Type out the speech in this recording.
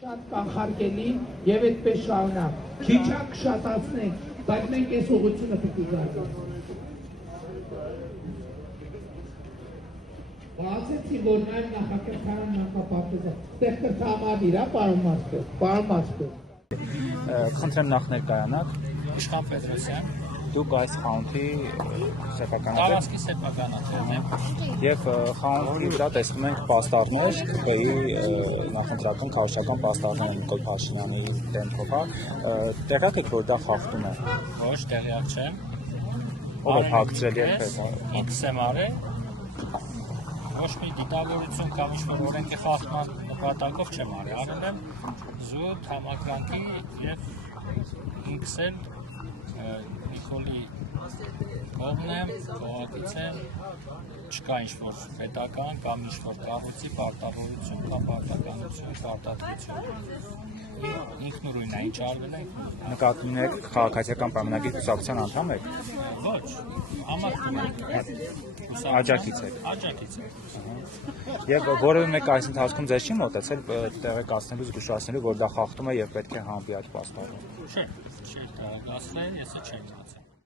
Շատ կանխարգելի եւ այդպես շարունակ։ Քիչ շատացնենք, բայց մենք այս ուղղությունը պետք է գնանք։ Ասեցի, որ նաև նախակրթարան նախապարտեզը։ Ստեղ կրթամադիր է, պարոն Մասկով։ Խնդրեմ նախ ներկայանաք։ Իշխան Պետրոսյան, Դուք այս խանութի սեփականատեր տարածքի սեփականատերն եմ։ Եվ խանութի վրա տեսնում ենք պաստառներ, ՀԲ-ի նախընտրական քարոզչական պաստառներ Նիկոլ Փաշինյանի դեմքով, տեղյակ եք, որ դա խախտում է։ Ոչ, տեղյակ չեմ։ Ով է փակցրել երբեք։ Ինքս եմ արել։ Ոչ մի դիտավորություն կամ ինչ-որ օրենքի խախտման նպատակով չեմ արել։ Արել եմ զուտ համակրանքի եւ ինքս էլ Նիկոլի կողմն եմ, կողակից եմ, չկա ինչ-որ պետական կամ ինչ-որ կառույցի պարտավորություն կամ պարտականություն, պարտադրություն։ Ինքնուրույն է, ինչ արվել է։ Նկատում եք քաղաքացիական պայմանագիր կուսակցության անդամ եք։ Ոչ, համակրում եմ։ Աջակից եք։ Աջակից եմ։ Եվ որևէ մեկ այս ընթացքում ձեզ չի մոտեցել տեղեկացնելու, զգուշացնելու, որ դա խախտում է եւ պետք է հանվի այդ պաստառը։ Չէ, չի տեղեկացրել, եսի չեմ մտածել։